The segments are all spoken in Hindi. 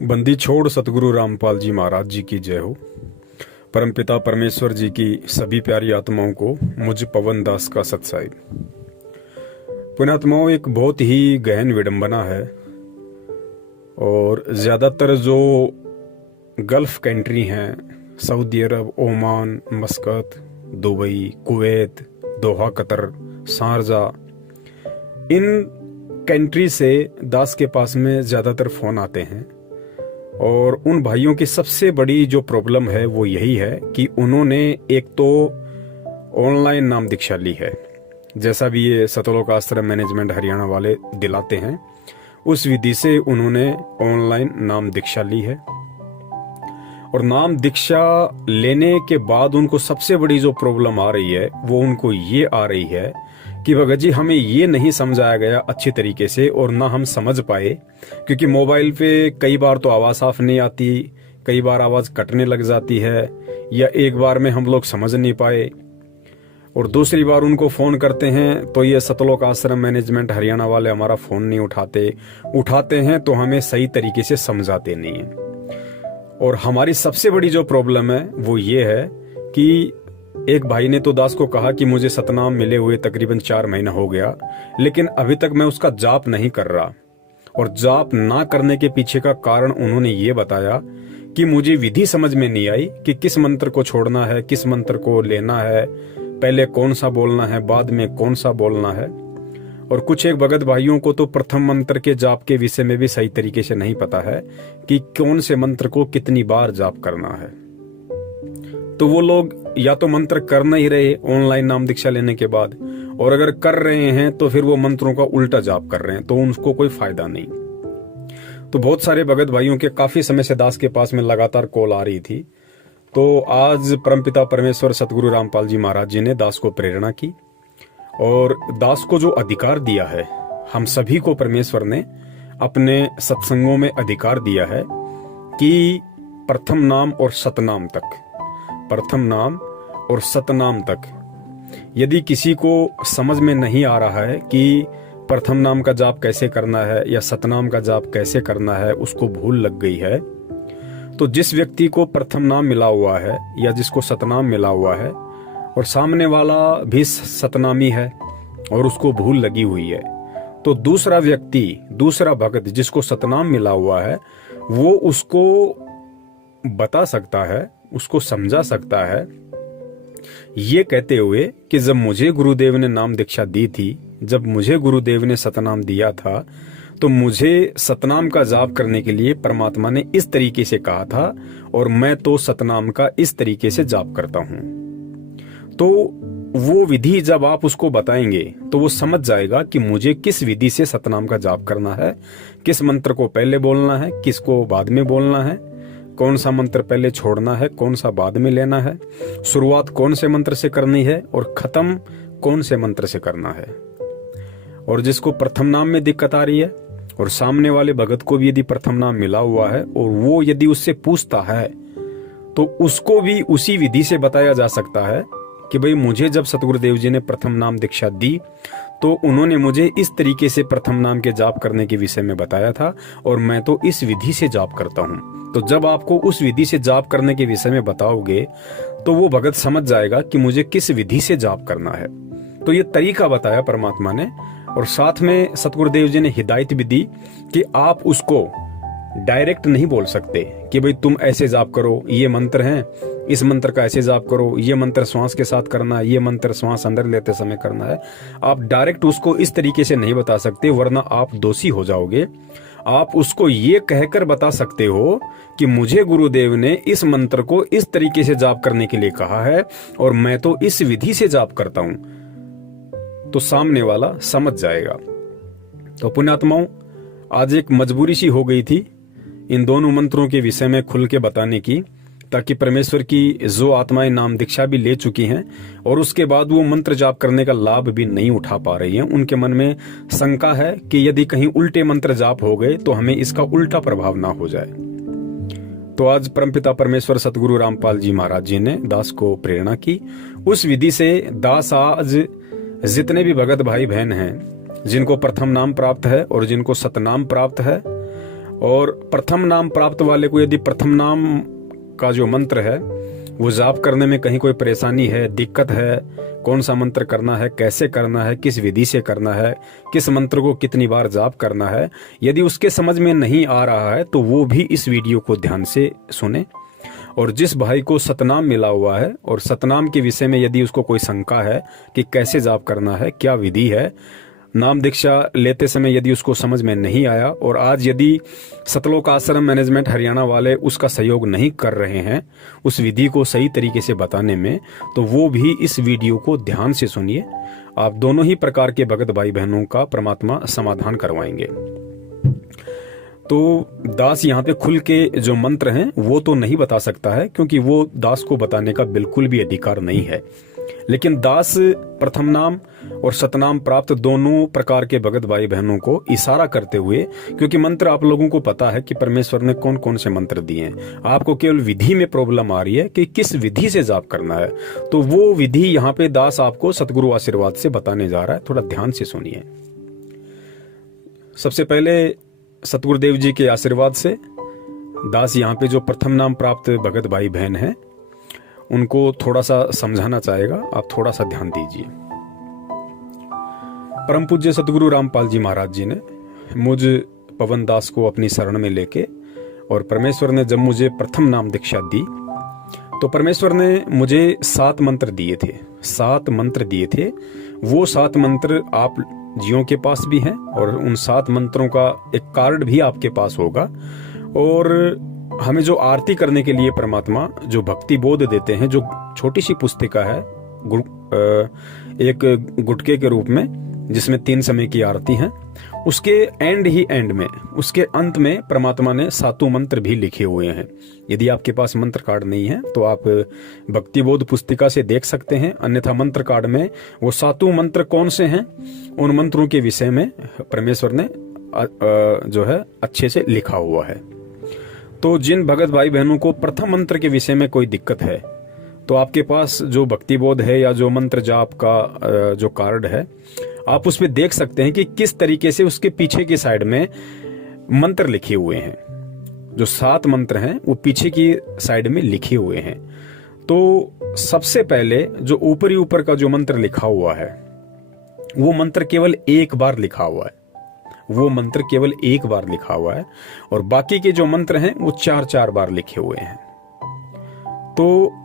बंदी छोड़ सतगुरु रामपाल जी महाराज जी की जय हो। परमपिता परमेश्वर जी की सभी प्यारी आत्माओं को मुझ पवन दास का सत्साई। पुण्यात्माओं, एक बहुत ही गहन विडंबना है और ज़्यादातर जो गल्फ कंट्री हैं, Saudi Arab, Oman, मस्कत, Dubai, Kuwait, Doha, Qatar, Sharjah, in country से दास के पास में ज़्यादातर फ़ोन आते हैं और उन भाइयों की सबसे बड़ी जो प्रॉब्लम है वो यही है कि उन्होंने एक तो ऑनलाइन नाम दीक्षा ली है, जैसा भी ये सतलोक आश्रम मैनेजमेंट हरियाणा वाले दिलाते हैं, उस विधि से उन्होंने ऑनलाइन नाम दीक्षा ली है। और नाम दीक्षा लेने के बाद उनको सबसे बड़ी जो प्रॉब्लम आ रही है वो उनको ये आ रही है कि भगत जी हमें ये नहीं समझाया गया अच्छी तरीके से और ना हम समझ पाए, क्योंकि मोबाइल पे कई बार तो आवाज़ साफ नहीं आती, कई बार आवाज़ कटने लग जाती है, या एक बार में हम लोग समझ नहीं पाए और दूसरी बार उनको फ़ोन करते हैं तो ये सतलोक आश्रम मैनेजमेंट हरियाणा वाले हमारा फ़ोन नहीं उठाते हैं तो हमें सही तरीके से समझाते नहीं हैं। और हमारी सबसे बड़ी जो प्रॉब्लम है वो ये है कि एक भाई ने तो दास को कहा कि मुझे सतनाम मिले हुए तकरीबन 4 महीना हो गया, लेकिन अभी तक मैं उसका जाप नहीं कर रहा। और जाप ना करने के पीछे का कारण उन्होंने ये बताया कि मुझे विधि समझ में नहीं आई कि किस मंत्र को छोड़ना है, किस मंत्र को लेना है, पहले कौन सा बोलना है, बाद में कौन सा बोलना है। और कुछ एक भगत भाइयों को तो प्रथम मंत्र के जाप के विषय में भी सही तरीके से नहीं पता है कि कौन से मंत्र को कितनी बार जाप करना है। तो वो लोग या तो मंत्र कर नहीं रहे ऑनलाइन नाम दीक्षा लेने के बाद, और अगर कर रहे हैं तो फिर वो मंत्रों का उल्टा जाप कर रहे हैं, तो उनको कोई फायदा नहीं। तो बहुत सारे भगत भाइयों के काफी समय से दास के पास में लगातार कॉल आ रही थी। तो आज परमपिता परमेश्वर सतगुरु रामपाल जी महाराज जी ने दास को प्रेरणा की और दास को जो अधिकार दिया है, हम सभी को परमेश्वर ने अपने सत्संगों में अधिकार दिया है कि प्रथम नाम और सतनाम तक, प्रथम नाम और सतनाम तक, यदि किसी को समझ में नहीं आ रहा है कि प्रथम नाम का जाप कैसे करना है या सतनाम का जाप कैसे करना है, उसको भूल लग गई है, तो जिस व्यक्ति को प्रथम नाम मिला हुआ है या जिसको सतनाम मिला हुआ है और सामने वाला भी सतनामी है और उसको भूल लगी हुई है, तो दूसरा व्यक्ति, दूसरा भक्त जिसको सतनाम मिला हुआ है, वो उसको बता सकता है, उसको समझा सकता है, ये कहते हुए कि जब मुझे गुरुदेव ने नाम दीक्षा दी थी, जब मुझे गुरुदेव ने सतनाम दिया था, तो मुझे सतनाम का जाप करने के लिए परमात्मा ने इस तरीके से कहा था और मैं तो सतनाम का इस तरीके से जाप करता हूं। तो वो विधि जब आप उसको बताएंगे तो वो समझ जाएगा कि मुझे किस विधि से सतनाम का जाप करना है, किस मंत्र को पहले बोलना है, किसको बाद में बोलना है, कौन सा मंत्र पहले छोड़ना है, कौन सा बाद में लेना है, शुरुआत कौन से मंत्र से करनी है और खत्म कौन से मंत्र से करना है। और जिसको प्रथम नाम में दिक्कत आ रही है और सामने वाले भगत को भी यदि प्रथम नाम मिला हुआ है और वो यदि उससे पूछता है तो उसको भी उसी विधि से बताया जा सकता है कि भाई मुझे जब सतगुरुदेव जी ने प्रथम नाम दीक्षा दी तो उन्होंने मुझे इस तरीके से प्रथम नाम के जाप करने के विषय में बताया था और मैं तो इस विधि से जाप करता हूँ। तो जब आपको उस विधि से जाप करने के विषय में बताओगे तो वो भगत समझ जाएगा कि मुझे किस विधि से जाप करना है। तो ये तरीका बताया परमात्मा ने और साथ में सतगुरुदेव जी ने हिदायत भी दी कि आप उसको डायरेक्ट नहीं बोल सकते कि भाई तुम ऐसे जाप करो, ये मंत्र हैं, इस मंत्र का ऐसे जाप करो, ये मंत्र श्वास के साथ करना है, ये मंत्र श्वास अंदर लेते समय करना है। आप डायरेक्ट उसको इस तरीके से नहीं बता सकते, वरना आप दोषी हो जाओगे। आप उसको ये कहकर बता सकते हो कि मुझे गुरुदेव ने इस मंत्र को इस तरीके से जाप करने के लिए कहा है और मैं तो इस विधि से जाप करता हूं, तो सामने वाला समझ जाएगा। तो पुण्यात्माओं, आज एक मजबूरी सी हो गई थी इन दोनों मंत्रों के विषय में खुल के बताने की, ताकि परमेश्वर की जो आत्माएं नाम दीक्षा भी ले चुकी हैं और उसके बाद वो मंत्र जाप करने का लाभ भी नहीं उठा पा रही हैं, उनके मन में शंका है कि यदि कहीं उल्टे मंत्र जाप हो गए तो हमें इसका उल्टा प्रभाव ना हो जाए। तो आज परमपिता परमेश्वर सतगुरु रामपाल जी महाराज जी ने दास को प्रेरणा की। उस विधि से दास आज जितने भी भगत भाई बहन हैं जिनको प्रथम नाम प्राप्त है और जिनको सतनाम प्राप्त है, और प्रथम नाम प्राप्त वाले को यदि प्रथम नाम का जो मंत्र है वो जाप करने में कहीं कोई परेशानी है, दिक्कत है, कौन सा मंत्र करना है, कैसे करना है, किस विधि से करना है, किस मंत्र को कितनी बार जाप करना है, यदि उसके समझ में नहीं आ रहा है तो वो भी इस वीडियो को ध्यान से सुने। और जिस भाई को सतनाम मिला हुआ है और सतनाम के विषय में यदि उसको कोई शंका है कि कैसे जाप करना है, क्या विधि है, नाम दीक्षा लेते समय यदि उसको समझ में नहीं आया और आज यदि सतलोक आश्रम मैनेजमेंट हरियाणा वाले उसका सहयोग नहीं कर रहे हैं उस विधि को सही तरीके से बताने में, तो वो भी इस वीडियो को ध्यान से सुनिए। आप दोनों ही प्रकार के भगत भाई बहनों का परमात्मा समाधान करवाएंगे। तो दास यहाँ पे खुल के जो मंत्र हैं वो तो नहीं बता सकता है, क्योंकि वो दास को बताने का बिल्कुल भी अधिकार नहीं है। लेकिन दास प्रथम नाम और सतनाम प्राप्त दोनों प्रकार के भगत भाई बहनों को इशारा करते हुए, क्योंकि मंत्र आप लोगों को पता है कि परमेश्वर ने कौन कौन से मंत्र दिए हैं, आपको केवल विधि में प्रॉब्लम आ रही है कि किस विधि से जाप करना है, तो वो विधि यहाँ पे दास आपको सतगुरु आशीर्वाद से बताने जा रहा है। थोड़ा ध्यान से सुनिए। सबसे पहले सतगुरुदेव जी के आशीर्वाद से दास यहाँ पे जो प्रथम नाम प्राप्त भगत भाई बहन हैं उनको थोड़ा सा समझाना चाहेगा, आप थोड़ा सा ध्यान दीजिए। परम पूज्य सतगुरु रामपाल जी महाराज जी ने मुझ पवन दास को अपनी शरण में लेके, और परमेश्वर ने जब मुझे प्रथम नाम दीक्षा दी तो परमेश्वर ने मुझे 7 मंत्र दिए थे। 7 मंत्र दिए थे। वो 7 मंत्र आप जियों के पास भी हैं और उन 7 मंत्रों का एक कार्ड भी आपके पास होगा। और हमें जो आरती करने के लिए परमात्मा जो भक्ति बोध देते हैं, जो छोटी सी पुस्तिका है एक गुटके के रूप में, जिसमें 3 समय की आरती है, उसके एंड में, उसके अंत में परमात्मा ने 7 मंत्र भी लिखे हुए हैं। यदि आपके पास मंत्र कार्ड नहीं है तो आप भक्ति बोध पुस्तिका से देख सकते हैं, अन्यथा मंत्र कार्ड में वो 7 मंत्र कौन से हैं उन मंत्रों के विषय में परमेश्वर ने जो है अच्छे से लिखा हुआ है। तो जिन भगत भाई बहनों को प्रथम मंत्र के विषय में कोई दिक्कत है तो आपके पास जो भक्ति बोध है या जो मंत्र जाप का जो कार्ड है, आप उसमें देख सकते हैं कि किस तरीके से उसके पीछे की साइड में मंत्र लिखे हुए हैं। जो 7 मंत्र हैं वो पीछे की साइड में लिखे हुए हैं। तो सबसे पहले जो ऊपर का जो मंत्र लिखा हुआ है वो मंत्र केवल एक बार लिखा हुआ है, वो मंत्र केवल एक बार लिखा हुआ है, और बाकी के जो मंत्र हैं वो 4-4 बार लिखे हुए हैं। तो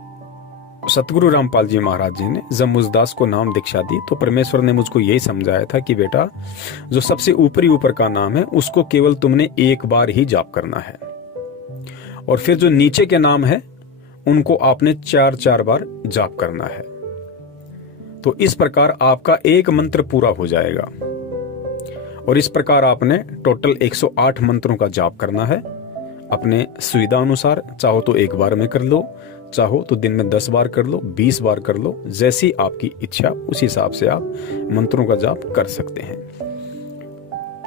सतगुरु रामपाल जी महाराज जी ने जब मुझ दास को नाम दीक्षा दी तो परमेश्वर ने मुझको यही समझाया था कि बेटा, जो सबसे ऊपर का नाम है उसको केवल तुमने एक बार ही जाप करना है, और फिर जो नीचे के नाम है उनको आपने 4-4 बार जाप करना है। तो इस प्रकार आपका एक मंत्र पूरा हो जाएगा, और इस प्रकार आपने टोटल 108 मंत्रों का जाप करना है अपने सुविधा अनुसार। चाहो तो एक बार में कर लो, चाहो तो दिन में 10 बार कर लो, 20 बार कर लो, जैसी आपकी इच्छा उस हिसाब से आप मंत्रों का जाप कर सकते हैं।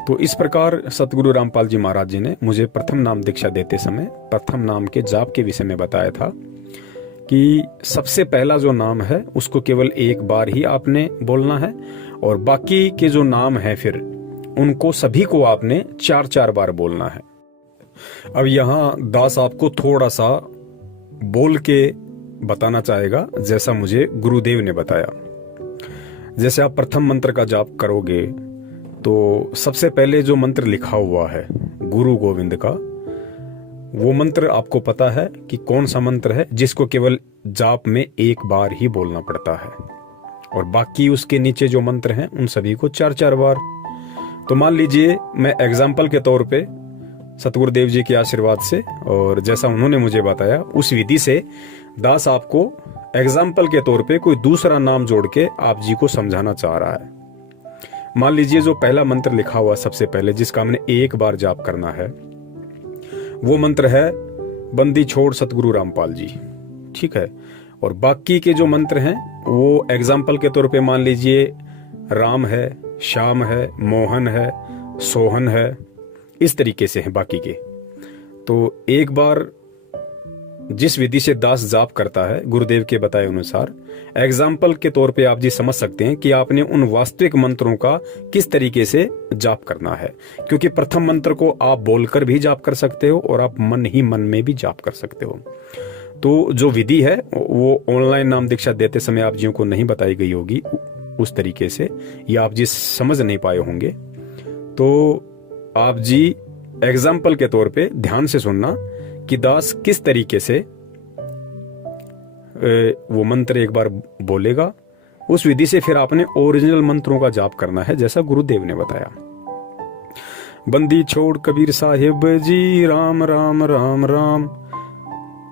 तो इस प्रकार सतगुरु रामपाल जी महाराज जी ने मुझे प्रथम नाम दीक्षा देते समय प्रथम नाम के जाप के विषय में बताया था कि सबसे पहला जो नाम है उसको केवल एक बार ही आपने बोलना है, और बाकी के जो नाम है फिर उनको सभी को आपने 4-4 बार बोलना है। अब यहाँ दास आपको थोड़ा सा बोल के बताना चाहेगा, जैसा मुझे गुरुदेव ने बताया। जैसे आप प्रथम मंत्र का जाप करोगे तो सबसे पहले जो मंत्र लिखा हुआ है गुरु गोविंद का, वो मंत्र आपको पता है कि कौन सा मंत्र है जिसको केवल जाप में एक बार ही बोलना पड़ता है, और बाकी उसके नीचे जो मंत्र हैं उन सभी को 4-4 बार। तो मान लीजिए मैं एग्जाम्पल के तौर पे सतगुरुदेव जी के आशीर्वाद से और जैसा उन्होंने मुझे बताया उस विधि से दास आपको एग्जाम्पल के तौर पे कोई दूसरा नाम जोड़ के आप जी को समझाना चाह रहा है। मान लीजिए जो पहला मंत्र लिखा हुआ सबसे पहले जिसका हमने एक बार जाप करना है, वो मंत्र है बंदी छोड़ सतगुरु रामपाल जी, ठीक है। और बाकी के जो मंत्र हैं वो एग्जाम्पल के तौर पे मान लीजिए राम है, श्याम है, मोहन है, सोहन है, इस तरीके से हैं बाकी के। तो एक बार जिस विधि से दास जाप करता है गुरुदेव के बताए अनुसार, एग्जाम्पल के तौर पे आप जी समझ सकते हैं कि आपने उन वास्तविक मंत्रों का किस तरीके से जाप करना है। क्योंकि प्रथम मंत्र को आप बोलकर भी जाप कर सकते हो और आप मन ही मन में भी जाप कर सकते हो। तो जो विधि है वो ऑनलाइन नाम दीक्षा देते समय आप जियों को नहीं बताई गई होगी उस तरीके से, या आप जी समझ नहीं पाए होंगे। तो आप जी एग्जाम्पल के तौर पे ध्यान से सुनना कि दास किस तरीके से वो मंत्र एक बार बोलेगा, उस विधि से फिर आपने ओरिजिनल मंत्रों का जाप करना है जैसा गुरुदेव ने बताया। बंदी छोड़ कबीर साहिब जी, राम राम राम राम,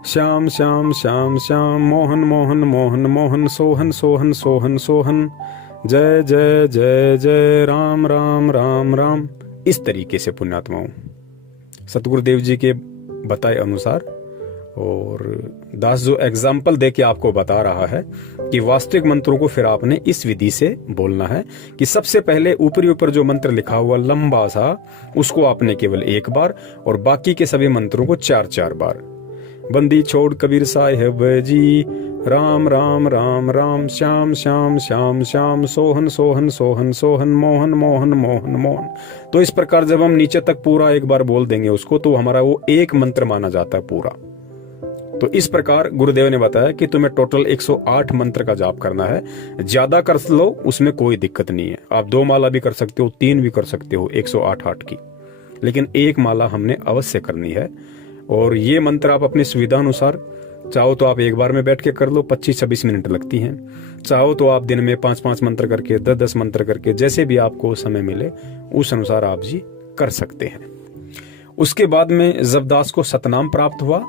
श्याम श्याम श्याम श्याम, मोहन मोहन मोहन मोहन, सोहन सोहन सोहन सोहन, जय जय जय जय, राम राम राम राम। इस तरीके से पुण्यात्माओं सतगुरुदेव जी के बताए अनुसार, और दास जो एग्जाम्पल दे के आपको बता रहा है कि वास्तविक मंत्रों को फिर आपने इस विधि से बोलना है कि सबसे पहले ऊपरी ऊपर जो मंत्र लिखा हुआ लंबा सा, उसको आपने केवल एक बार और बाकी के सभी मंत्रों को 4-4 बार। बंदी छोड़ कबीर साहिब जी, राम राम राम राम, श्याम श्याम श्याम श्याम, सोहन सोहन सोहन सोहन, मोहन मोहन मोहन मोहन। तो इस प्रकार जब हम नीचे तक पूरा एक बार बोल देंगे उसको, तो हमारा वो एक मंत्र माना जाता है पूरा। तो इस प्रकार गुरुदेव ने बताया कि तुम्हें टोटल 108 मंत्र का जाप करना है। ज्यादा कर लो उसमें कोई दिक्कत नहीं है, आप 2 माला भी कर सकते हो, 3 भी कर सकते हो 108 की, लेकिन एक माला हमने अवश्य करनी है। और ये मंत्र आप अपनी सुविधा अनुसार चाहो तो आप एक बार में बैठ के कर लो, 25-26 मिनट लगती हैं। चाहो तो आप दिन में 5-5 मंत्र करके, 10-10 मंत्र करके, जैसे भी आपको समय मिले उस अनुसार आप जी कर सकते हैं। उसके बाद में जब दास को सतनाम प्राप्त हुआ,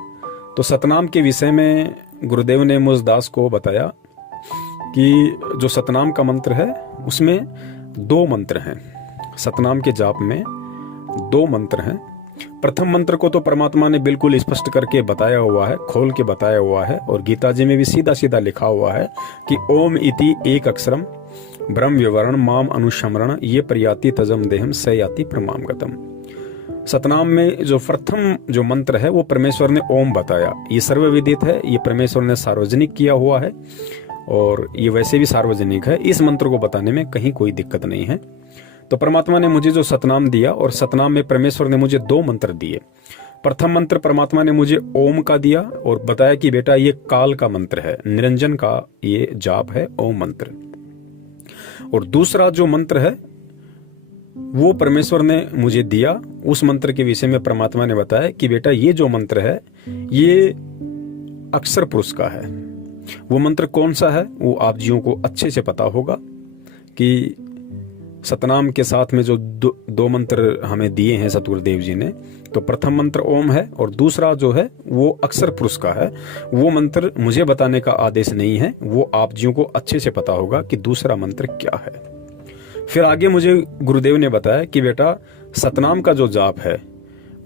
तो सतनाम के विषय में गुरुदेव ने मुझ दास को बताया कि जो सतनाम का मंत्र है उसमें 2 मंत्र हैं। सतनाम के जाप में 2 मंत्र हैं। प्रथम मंत्र को तो परमात्मा ने बिल्कुल स्पष्ट करके बताया हुआ है, खोल के बताया हुआ है, और गीता जी में भी सीधा सीधा लिखा हुआ है कि ओम इति एक अक्षरम ब्रह्म विवरण माम अनुशमरण, ये प्रयाति तजम देहम स याति प्रमाम गतम। सतनाम में जो प्रथम जो मंत्र है वो परमेश्वर ने ओम बताया। ये सर्वविदित है, ये परमेश्वर ने सार्वजनिक किया हुआ है और ये वैसे भी सार्वजनिक है। इस मंत्र को बताने में कहीं कोई दिक्कत नहीं है। तो परमात्मा ने मुझे जो सतनाम दिया, और सतनाम में परमेश्वर ने मुझे 2 मंत्र दिए। प्रथम मंत्र परमात्मा ने मुझे ओम का दिया और बताया कि बेटा ये काल का मंत्र है, निरंजन का ये जाप है ओम मंत्र। और दूसरा जो मंत्र है वो परमेश्वर ने मुझे दिया, उस मंत्र के विषय में परमात्मा ने बताया कि बेटा ये जो मंत्र है ये अक्षर पुरुष का है। वो मंत्र कौन सा है वो आप जियों को अच्छे से पता होगा कि सतनाम के साथ में जो 2 मंत्र हमें दिए हैं सतगुरुदेव जी ने, तो प्रथम मंत्र ओम है और दूसरा जो है वो अक्षर पुरुष का है। वो मंत्र मुझे बताने का आदेश नहीं है, वो आप जियों को अच्छे से पता होगा कि दूसरा मंत्र क्या है। फिर आगे मुझे गुरुदेव ने बताया कि बेटा सतनाम का जो जाप है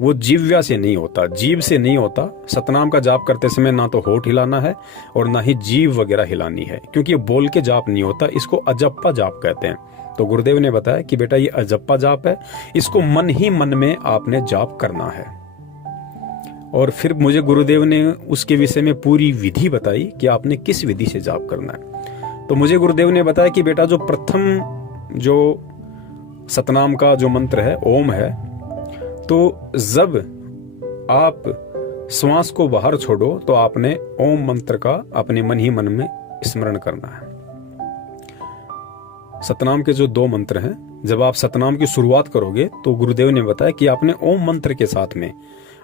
वो जीव्या से नहीं होता, जीभ से नहीं होता। सतनाम का जाप करते समय ना तो होठ हिलाना है और ना ही जीभ वगैरह हिलानी है, क्योंकि ये बोल के जाप नहीं होता, इसको अजप्पा जाप कहते हैं। तो गुरुदेव ने बताया कि बेटा ये अजप्पा जाप है, इसको मन ही मन में आपने जाप करना है। और फिर मुझे गुरुदेव ने उसके विषय में पूरी विधि बताई कि आपने किस विधि से जाप करना है। तो मुझे गुरुदेव ने बताया कि बेटा जो प्रथम जो सतनाम का जो मंत्र है ओम है, तो जब आप श्वास को बाहर छोड़ो तो आपने ओम मंत्र का अपने मन ही मन में स्मरण करना है। सतनाम के जो 2 मंत्र हैं, जब आप सतनाम की शुरुआत करोगे तो गुरुदेव ने बताया कि आपने ओम मंत्र के साथ में,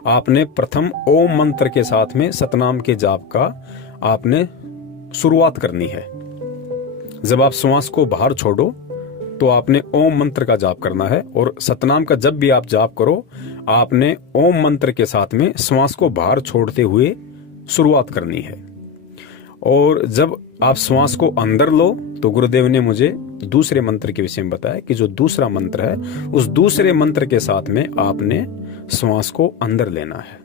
आपने प्रथम ओम मंत्र के साथ में सतनाम के जाप का आपने शुरुआत करनी है। जब आप श्वास को बाहर छोड़ो तो आपने ओम मंत्र का जाप करना है, और सतनाम का जब भी आप जाप करो आपने ओम मंत्र के साथ में श्वास को बाहर छोड़ते हुए शुरुआत करनी है। और जब आप श्वास को अंदर लो तो गुरुदेव ने मुझे दूसरे मंत्र के विषय में बताया कि जो दूसरा मंत्र है उस दूसरे मंत्र के साथ में आपने श्वास को अंदर लेना है।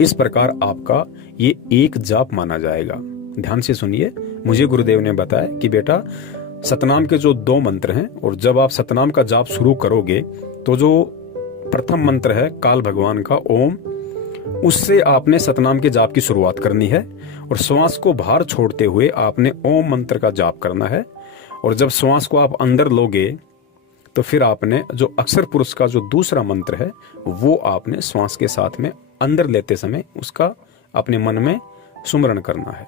इस प्रकार आपका ये एक जाप माना जाएगा। ध्यान से सुनिए, मुझे गुरुदेव ने बताया कि बेटा सतनाम के जो 2 मंत्र हैं, और जब आप सतनाम का जाप शुरू करोगे तो जो प्रथम मंत्र है काल भगवान का ओम, उससे आपने सतनाम के जाप की शुरुआत करनी है और श्वास को बाहर छोड़ते हुए आपने ओम मंत्र का जाप करना है। और जब श्वास को आप अंदर लोगे तो फिर आपने जो अक्षर पुरुष का जो दूसरा मंत्र है वो आपने श्वास के साथ में अंदर लेते समय उसका अपने मन में सुमरण करना है।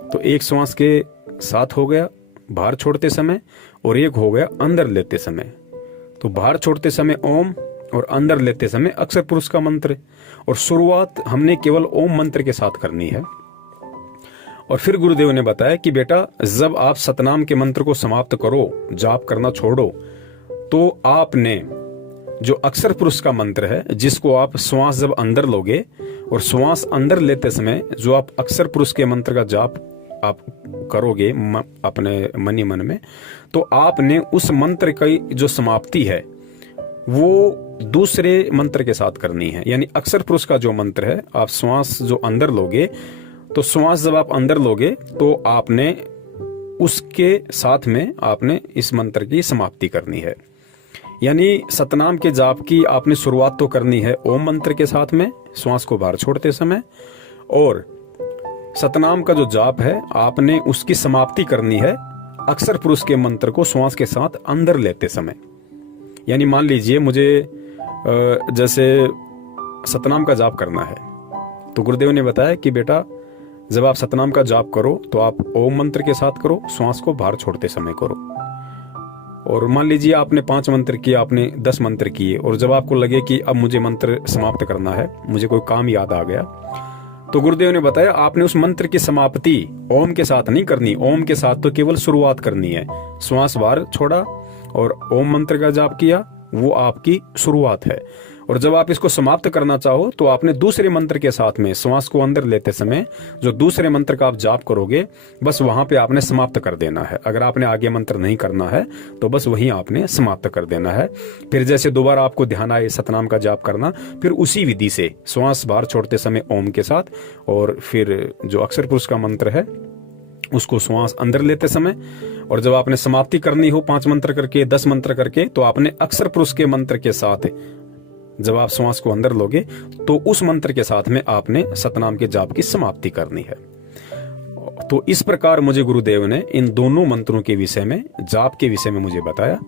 तो एक श्वास के साथ हो गया बाहर छोड़ते समय और एक हो गया अंदर लेते समय। तो बाहर छोड़ते समय ओम और अंदर लेते समय अक्षर पुरुष का मंत्र। और शुरुआत हमने केवल ओम मंत्र के साथ करनी है। और फिर गुरुदेव ने बताया कि बेटा जब आप सतनाम के मंत्र को समाप्त करो, जाप करना छोड़ो, तो आपने जो अक्षर पुरुष का मंत्र है जिसको आप श्वास जब अंदर लोगे और श्वास अंदर लेते समय जो आप अक्षर पुरुष के मंत्र का जाप आप करोगे अपने मन ही मन में, तो आपने उस मंत्र की जो समाप्ति है वो दूसरे मंत्र के साथ करनी है। यानी अक्षर पुरुष का जो मंत्र है आप श्वास जो अंदर लोगे, तो श्वास जब आप अंदर लोगे तो आपने उसके साथ में आपने इस मंत्र की समाप्ति करनी है। यानी सतनाम के जाप की आपने शुरुआत तो करनी है ओम मंत्र के साथ में श्वास को बाहर छोड़ते समय, और सतनाम का जो जाप है आपने उसकी समाप्ति करनी है अक्षर पुरुष के मंत्र को श्वास के साथ अंदर लेते समय। यानी मान लीजिए मुझे जैसे सतनाम का जाप करना है, तो गुरुदेव ने बताया कि बेटा जब आप सतनाम का जाप करो तो आप ओम मंत्र के साथ करो, श्वास को बाहर छोड़ते समय करो। और मान लीजिए आपने 5 मंत्र किए, आपने 10 मंत्र किए, और जब आपको लगे कि अब मुझे मंत्र समाप्त करना है, मुझे कोई काम याद आ गया, तो गुरुदेव ने बताया आपने उस मंत्र की समाप्ति ओम के साथ नहीं करनी। ओम के साथ तो केवल शुरुआत करनी है। श्वास बाहर छोड़ा और ओम मंत्र का जाप किया, वो आपकी शुरुआत है। और जब आप इसको समाप्त करना चाहो तो आपने दूसरे मंत्र के साथ में श्वास को अंदर लेते समय जो दूसरे मंत्र का आप जाप करोगे बस वहां पे आपने समाप्त कर देना है। अगर आपने आगे मंत्र नहीं करना है तो बस वहीं आपने समाप्त कर देना है। फिर जैसे दोबारा आपको ध्यान आए सतनाम का जाप करना, फिर उसी विधि से श्वास बाहर छोड़ते समय ओम के साथ, और फिर जो अक्षर पुरुष का मंत्र है उसको श्वास अंदर लेते समय, और जब आपने समाप्ति करनी हो 5 मंत्र करके 10 मंत्र करके, तो आपने अक्षर पुरुष के मंत्र के साथ जब आप श्वास को अंदर लोगे तो उस मंत्र के साथ में आपने सतनाम के जाप की समाप्ति करनी है। तो इस प्रकार मुझे गुरुदेव ने इन दोनों मंत्रों के विषय में, जाप के विषय में मुझे बताया।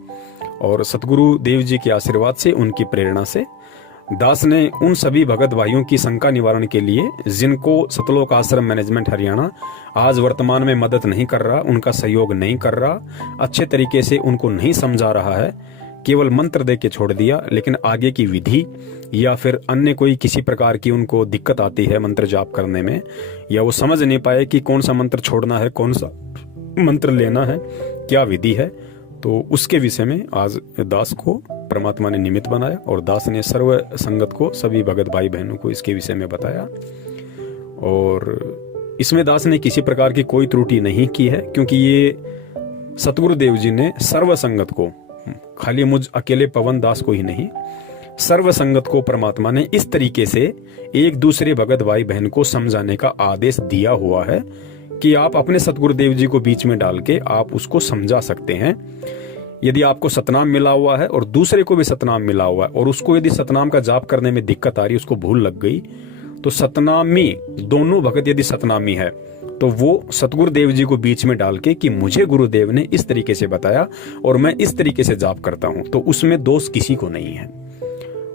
और सतगुरु देव जी के आशीर्वाद से, उनकी प्रेरणा से दास ने उन सभी भगत भाइयों की शंका निवारण के लिए जिनको सतलोक आश्रम मैनेजमेंट हरियाणा आज वर्तमान में मदद नहीं कर रहा, उनका सहयोग नहीं कर रहा, अच्छे तरीके से उनको नहीं समझा रहा है, केवल मंत्र दे के छोड़ दिया, लेकिन आगे की विधि या फिर अन्य कोई किसी प्रकार की उनको दिक्कत आती है मंत्र जाप करने में, या वो समझ नहीं पाए कि कौन सा मंत्र छोड़ना है, कौन सा मंत्र लेना है, क्या विधि है, तो उसके विषय में आज दास को परमात्मा ने निमित्त बनाया और दास ने सर्व संगत को, सभी भगत भाई बहनों को इसके विषय में बताया। और इसमें दास ने किसी प्रकार की कोई त्रुटि नहीं की है, क्योंकि ये सतगुरु देव जी ने सर्व संगत को, खाली मुझ अकेले पवन दास को ही नहीं, सर्व संगत को परमात्मा ने इस तरीके से एक दूसरे भगत भाई बहन को समझाने का आदेश दिया हुआ है कि आप अपने सतगुरुदेव जी को बीच में डाल के आप उसको समझा सकते हैं। यदि आपको सतनाम मिला हुआ है और दूसरे को भी सतनाम मिला हुआ है और उसको यदि सतनाम का जाप करने में दिक्कत आ रही है, उसको भूल लग गई, तो सतनामी दोनों भगत यदि सतनामी है तो वो सतगुरुदेव जी को बीच में डाल के कि मुझे गुरुदेव ने इस तरीके से बताया और मैं इस तरीके से जाप करता हूं, तो उसमें दोष किसी को नहीं है।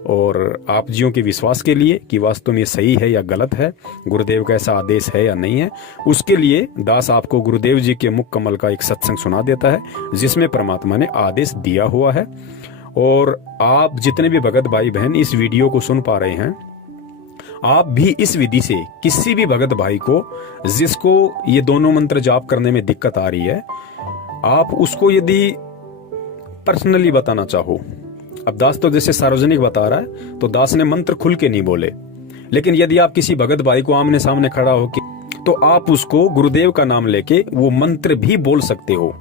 और आप जियों के विश्वास के लिए कि वास्तव में सही है या गलत है, गुरुदेव का ऐसा आदेश है या नहीं है, उसके लिए दास आपको गुरुदेव जी के मुख कमल का एक सत्संग सुना देता है जिसमें परमात्मा ने आदेश दिया हुआ है। और आप जितने भी भगत भाई बहन इस वीडियो को सुन पा रहे हैं, आप भी इस विधि से किसी भी भगत भाई को जिसको ये दोनों मंत्र जाप करने में दिक्कत आ रही है, आप उसको यदि पर्सनली बताना चाहो, अब दास तो जैसे सार्वजनिक बता रहा है तो दास ने मंत्र खुल के नहीं बोले, लेकिन यदि आप किसी भगत भाई को आमने सामने खड़ा हो के तो आप उसको गुरुदेव का नाम लेके वो मंत्र भी बोल सकते हो।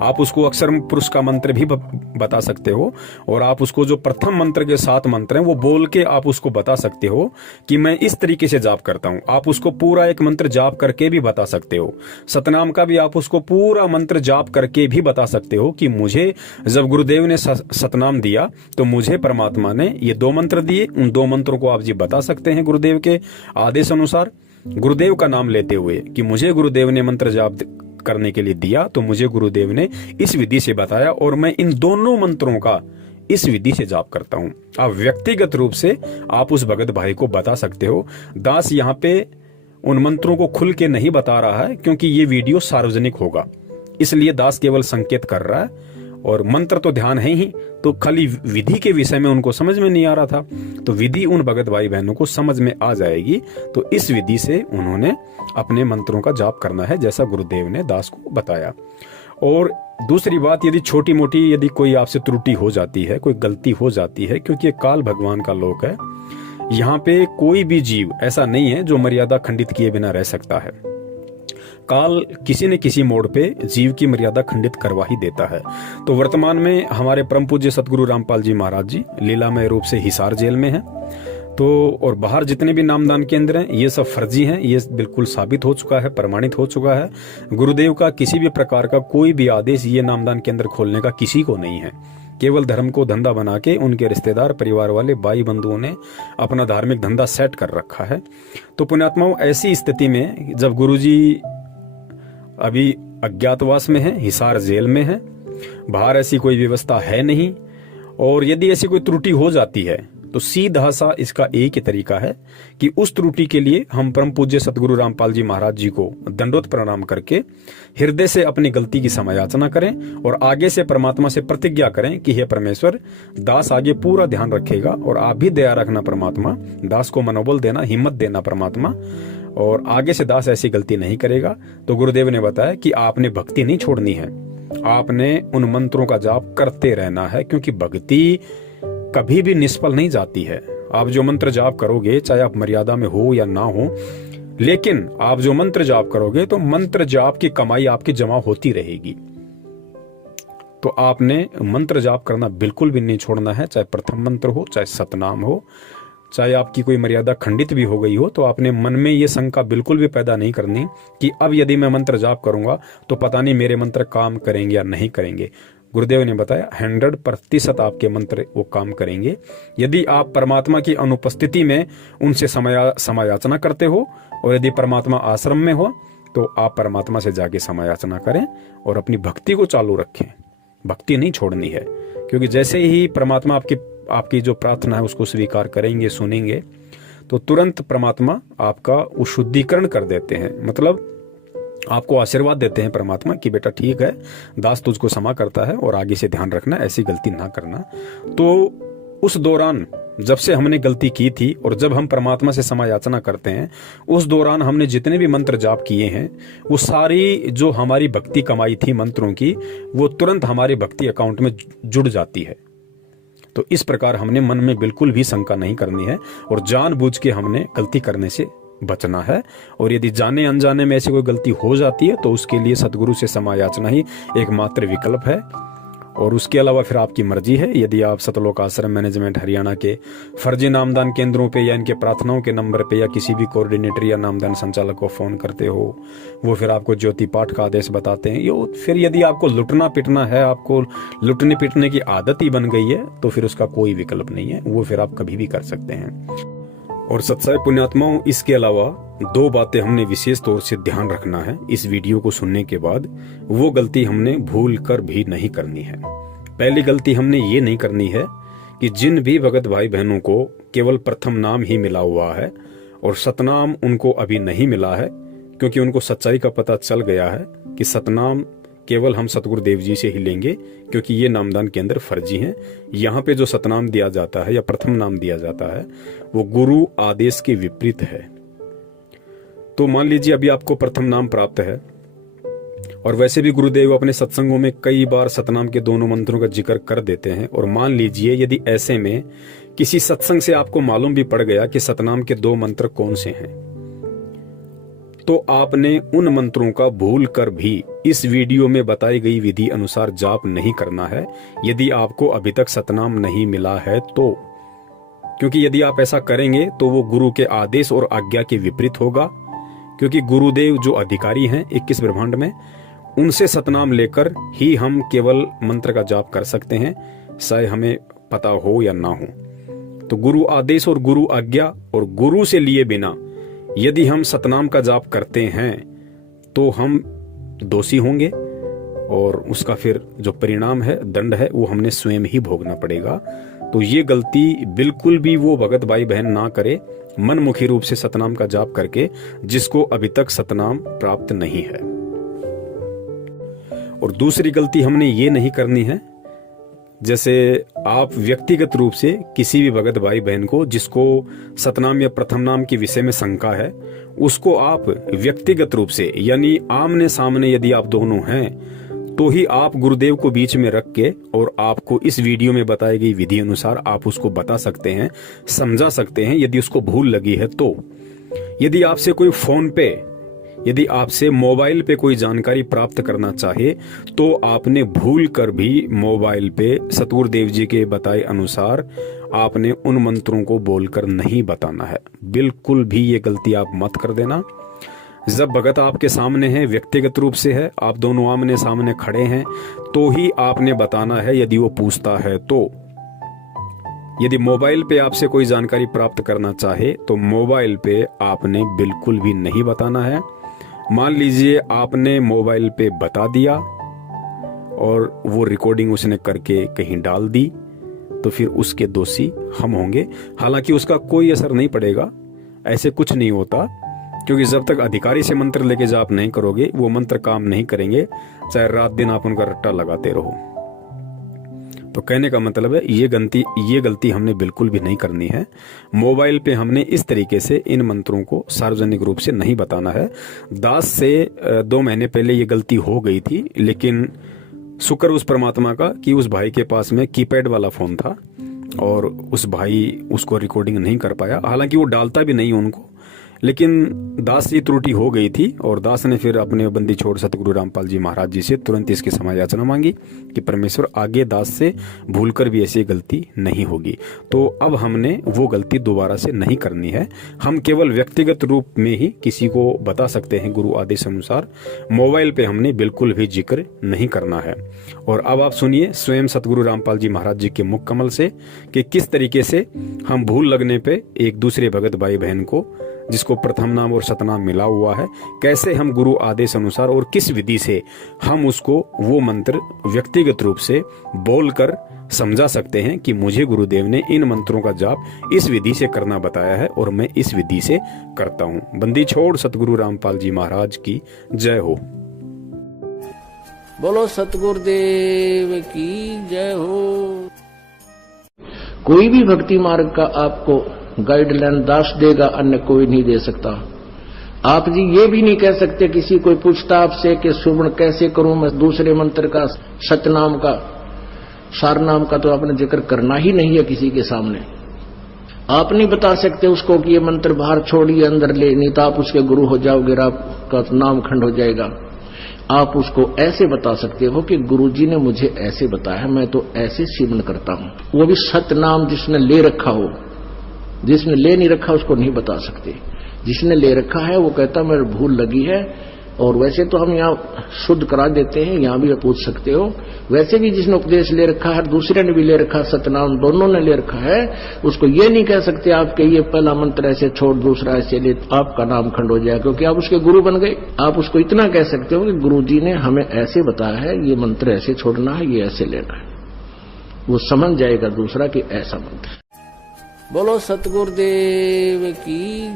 आप उसको अक्षर पुरुष का मंत्र भी बता सकते हो, और आप उसको जो प्रथम मंत्र के 7 मंत्र हैं वो बोल के आप उसको बता सकते हो कि मैं इस तरीके से जाप करता हूं। आप उसको पूरा एक मंत्र जाप करके भी बता सकते हो। सतनाम का भी आप उसको पूरा मंत्र जाप करके भी बता सकते हो कि मुझे जब गुरुदेव ने सतनाम दिया तो मुझे परमात्मा ने ये 2 मंत्र दिए। उन 2 मंत्रों को आप जी बता सकते हैं गुरुदेव के आदेश अनुसार, गुरुदेव का नाम लेते हुए कि मुझे गुरुदेव ने मंत्र जाप करने के लिए दिया, तो मुझे गुरुदेव ने इस विधि से बताया और मैं इन दोनों मंत्रों का इस विधि से जाप करता हूं। आप व्यक्तिगत रूप से आप उस भगत भाई को बता सकते हो। दास यहाँ पे उन मंत्रों को खुल के नहीं बता रहा है क्योंकि ये वीडियो सार्वजनिक होगा, इसलिए दास केवल संकेत कर रहा है, और मंत्र तो ध्यान है ही, तो खाली विधि के विषय में उनको समझ में नहीं आ रहा था, तो विधि उन भगत भाई बहनों को समझ में आ जाएगी। तो इस विधि से उन्होंने अपने मंत्रों का जाप करना है जैसा गुरुदेव ने दास को बताया। और दूसरी बात, यदि छोटी मोटी यदि कोई आपसे त्रुटि हो जाती है, कोई गलती हो जाती है, क्योंकि ये काल भगवान का लोक है, यहाँ पे कोई भी जीव ऐसा नहीं है जो मर्यादा खंडित किए बिना रह सकता है। काल किसी न किसी मोड़ पे जीव की मर्यादा खंडित करवा ही देता है। तो वर्तमान में हमारे परम पूज्य सतगुरु रामपाल जी महाराज जी लीलामय रूप से हिसार जेल में हैं। तो और बाहर जितने भी नामदान केंद्र हैं ये सब फर्जी हैं, ये बिल्कुल साबित हो चुका है, प्रमाणित हो चुका है। गुरुदेव का किसी भी प्रकार का कोई भी आदेश ये नामदान केंद्र खोलने का किसी को नहीं है। केवल धर्म को धंधा बना के उनके रिश्तेदार, परिवार वाले, भाई बंधुओं ने अपना धार्मिक धंधा सेट कर रखा है। तो पुण्यात्माओं, ऐसी स्थिति में जब गुरुजी अभी अज्ञातवास में है, हिसार जेल में है, बाहर ऐसी कोई व्यवस्था है नहीं, और यदि ऐसी कोई त्रुटि हो जाती है तो सीधा सा इसका एक ही तरीका है कि उस त्रुटि के लिए हम परम पूज्य सतगुरु रामपाल जी महाराज जी को दंडवत प्रणाम करके हृदय से अपनी गलती की समायाचना करें और आगे से परमात्मा से प्रतिज्ञा करें कि हे परमेश्वर, दास आगे पूरा ध्यान रखेगा, और आप भी दया रखना परमात्मा, दास को मनोबल देना, हिम्मत देना परमात्मा, और आगे से दास ऐसी गलती नहीं करेगा। तो गुरुदेव ने बताया कि आपने भक्ति नहीं छोड़नी है, आपने उन मंत्रों का जाप करते रहना है, क्योंकि भक्ति कभी भी निष्फल नहीं जाती है। आप जो मंत्र जाप करोगे, चाहे आप मर्यादा में हो या ना हो, लेकिन आप जो मंत्र जाप करोगे तो मंत्र जाप की कमाई आपकी जमा होती रहेगी। तो आपने मंत्र जाप करना बिल्कुल भी नहीं छोड़ना है, चाहे प्रथम मंत्र हो, चाहे सतनाम हो, चाहे आपकी कोई मर्यादा खंडित भी हो गई हो, तो आपने मन में ये शंका बिल्कुल भी पैदा नहीं करनी कि अब यदि मैं मंत्र जाप करूंगा तो पता नहीं मेरे मंत्र काम करेंगे या नहीं करेंगे। गुरुदेव ने बताया 100% आपके मंत्र वो काम करेंगे यदि आप परमात्मा की अनुपस्थिति में उनसे समायाचना करते हो, और यदि परमात्मा आश्रम में हो तो आप परमात्मा से जाके समायाचना करें और अपनी भक्ति को चालू रखें। भक्ति नहीं छोड़नी है, क्योंकि जैसे ही परमात्मा आपकी जो प्रार्थना है उसको स्वीकार करेंगे, सुनेंगे, तो तुरंत परमात्मा आपका वो शुद्धिकरण कर देते हैं। मतलब आपको आशीर्वाद देते हैं परमात्मा कि बेटा ठीक है, दास तुझको क्षमा करता है और आगे से ध्यान रखना, ऐसी गलती ना करना। तो उस दौरान जब से हमने गलती की थी और जब हम परमात्मा से समायाचना करते हैं, उस दौरान हमने जितने भी मंत्र जाप किए हैं वो सारी जो हमारी भक्ति कमाई थी मंत्रों की, वो तुरंत हमारे भक्ति अकाउंट में जुड़ जाती है। तो इस प्रकार हमने मन में बिल्कुल भी शंका नहीं करनी है और जानबूझ के हमने गलती करने से बचना है। और यदि जाने अनजाने में ऐसी कोई गलती हो जाती है तो उसके लिए सदगुरु से समायाचना ही एकमात्र विकल्प है, और उसके अलावा फिर आपकी मर्जी है। यदि आप सतलोक आश्रम मैनेजमेंट हरियाणा के फर्जी नामदान केंद्रों पे या इनके प्रार्थनाओं के नंबर पे या किसी भी कोऑर्डिनेटर या नामदान संचालक को फोन करते हो, वो फिर आपको ज्योति पाठ का आदेश बताते हैं, यो फिर यदि आपको लुटना पिटना है, आपको लुटने पिटने की आदत ही बन गई है, तो फिर उसका कोई विकल्प नहीं है, वो फिर आप कभी भी कर सकते हैं। और सत्साई पुण्यात्माओं, इसके अलावा 2 बातें हमने विशेष तौर से ध्यान रखना है इस वीडियो को सुनने के बाद। वो गलती हमने भूल कर भी नहीं करनी है। पहली गलती हमने ये नहीं करनी है कि जिन भी भगत भाई बहनों को केवल प्रथम नाम ही मिला हुआ है और सतनाम उनको अभी नहीं मिला है, क्योंकि उनको सच्चाई का पता चल गया है कि सतनाम केवल हम सतगुरुदेव जी से ही लेंगे, क्योंकि ये नामदान केंद्र फर्जी हैं। यहाँ पे जो सतनाम दिया जाता है या प्रथम नाम दिया जाता है वो गुरु आदेश के विपरीत है। तो मान लीजिए अभी आपको प्रथम नाम प्राप्त है, और वैसे भी गुरुदेव अपने सत्संगों में कई बार सतनाम के दोनों मंत्रों का जिक्र कर देते हैं, और मान लीजिए यदि ऐसे में किसी सत्संग से आपको मालूम भी पड़ गया कि सतनाम के 2 मंत्र कौन से हैं, तो आपने उन मंत्रों का भूल कर भी इस वीडियो में बताई गई विधि अनुसार जाप नहीं करना है, यदि आपको अभी तक सतनाम नहीं मिला है तो। क्योंकि यदि आप ऐसा करेंगे तो वो गुरु के आदेश और आज्ञा के विपरीत होगा, क्योंकि गुरुदेव जो अधिकारी हैं 21 ब्रह्मांड में, उनसे सतनाम लेकर ही हम केवल मंत्र का जाप कर सकते हैं, चाहे हमें पता हो या ना हो। तो गुरु आदेश और गुरु आज्ञा और गुरु से लिए बिना यदि हम सतनाम का जाप करते हैं तो हम दोषी होंगे, और उसका फिर जो परिणाम है, दंड है, वो हमने स्वयं ही भोगना पड़ेगा। तो ये गलती बिल्कुल भी वो भगत भाई बहन ना करे, मनमुखी रूप से सतनाम का जाप करके, जिसको अभी तक सतनाम प्राप्त नहीं है। और दूसरी गलती हमने ये नहीं करनी है, जैसे आप व्यक्तिगत रूप से किसी भी भगत भाई बहन को जिसको सतनाम या प्रथम नाम के विषय में शंका है, उसको आप व्यक्तिगत रूप से, यानी आमने सामने यदि आप दोनों हैं, तो ही आप गुरुदेव को बीच में रख के और आपको इस वीडियो में बताई गई विधि अनुसार आप उसको बता सकते हैं, समझा सकते हैं, यदि उसको भूल लगी है तो। यदि आपसे कोई फोन पे, यदि आपसे मोबाइल पे कोई जानकारी प्राप्त करना चाहे, तो आपने भूल कर भी मोबाइल पे सतगुरुदेव जी के बताए अनुसार आपने उन मंत्रों को बोलकर नहीं बताना है। बिल्कुल भी ये गलती आप मत कर देना। जब भगत आपके सामने है, व्यक्तिगत रूप से है, आप दोनों आमने सामने खड़े हैं, तो ही आपने बताना है, यदि वो पूछता है तो। यदि मोबाइल पे आपसे कोई जानकारी प्राप्त करना चाहे तो मोबाइल पे आपने बिल्कुल भी नहीं बताना है। मान लीजिए आपने मोबाइल पे बता दिया और वो रिकॉर्डिंग उसने करके कहीं डाल दी, तो फिर उसके दोषी हम होंगे। हालांकि उसका कोई असर नहीं पड़ेगा, ऐसे कुछ नहीं होता, क्योंकि जब तक अधिकारी से मंत्र लेके जाप नहीं करोगे, वो मंत्र काम नहीं करेंगे, चाहे रात दिन आप उनका रट्टा लगाते रहो। तो कहने का मतलब है ये गलती हमने बिल्कुल भी नहीं करनी है। मोबाइल पे हमने इस तरीके से इन मंत्रों को सार्वजनिक रूप से नहीं बताना है। दास से 2 महीने पहले ये गलती हो गई थी, लेकिन शुक्र उस परमात्मा का कि उस भाई के पास में कीपैड वाला फोन था और उस भाई उसको रिकॉर्डिंग नहीं कर पाया। हालांकि वो डालता भी नहीं उनको, लेकिन दास से त्रुटि हो गई थी और दास ने फिर अपने बंदी छोड़ सतगुरु रामपाल जी महाराज जी से तुरंत इसकी क्षमा याचना मांगी कि परमेश्वर आगे दास से भूलकर भी ऐसी गलती नहीं होगी। तो अब हमने वो गलती दोबारा से नहीं करनी है। हम केवल व्यक्तिगत रूप में ही किसी को बता सकते हैं गुरु आदेश अनुसार। मोबाइल पे हमने बिल्कुल भी जिक्र नहीं करना है। और अब आप सुनिए स्वयं सतगुरु रामपाल जी महाराज जी के मुख कमल से कि किस तरीके से हम भूल लगने पे एक दूसरे भगत भाई बहन को, जिसको प्रथम नाम और सतनाम मिला हुआ है, कैसे हम गुरु आदेश अनुसार और किस विधि से हम उसको वो मंत्र व्यक्तिगत रूप से बोलकर समझा सकते हैं कि मुझे गुरुदेव ने इन मंत्रों का जाप इस विधि से करना बताया है और मैं इस विधि से करता हूँ। बंदी छोड़ सतगुरु रामपाल जी महाराज की जय हो। बोलो सतगुरुदेव की जय हो। कोई भी भक्ति मार्ग का आपको गाइडलाइन दास देगा, अन्य कोई नहीं दे सकता। आप जी ये भी नहीं कह सकते, किसी कोई पूछता आपसे कि सुमन कैसे करूं मैं दूसरे मंत्र का, सतनाम का, सारनाम का, तो आपने जिक्र करना ही नहीं है किसी के सामने। आप नहीं बता सकते उसको कि ये मंत्र बाहर छोड़िए अंदर ले, नहीं तो आप उसके गुरु हो जाओगे, आपका नाम खंड हो जाएगा। आप उसको ऐसे बता सकते हो कि गुरुजी ने मुझे ऐसे बताया, मैं तो ऐसे सिमरन करता हूं। वो भी सतनाम जिसने ले रखा हो, जिसने ले नहीं रखा उसको नहीं बता सकते। जिसने ले रखा है वो कहता मेरे भूल लगी है। और वैसे तो हम यहाँ शुद्ध करा देते हैं, यहाँ भी पूछ सकते हो। वैसे भी जिसने उपदेश ले रखा है, दूसरे ने भी ले रखा, सतनाम दोनों ने ले रखा है, उसको ये नहीं कह सकते आप कि ये पहला मंत्र ऐसे छोड़ दूसरा ऐसे ले, आपका नाम खंड हो जाए, क्योंकि आप उसके गुरु बन गए। आप उसको इतना कह सकते हो कि गुरु जी ने हमें ऐसे बताया है, ये मंत्र ऐसे छोड़ना है, ये ऐसे लेना है। वो समझ जाएगा दूसरा कि ऐसा मंत्र। बोलो सतगुरुदेव की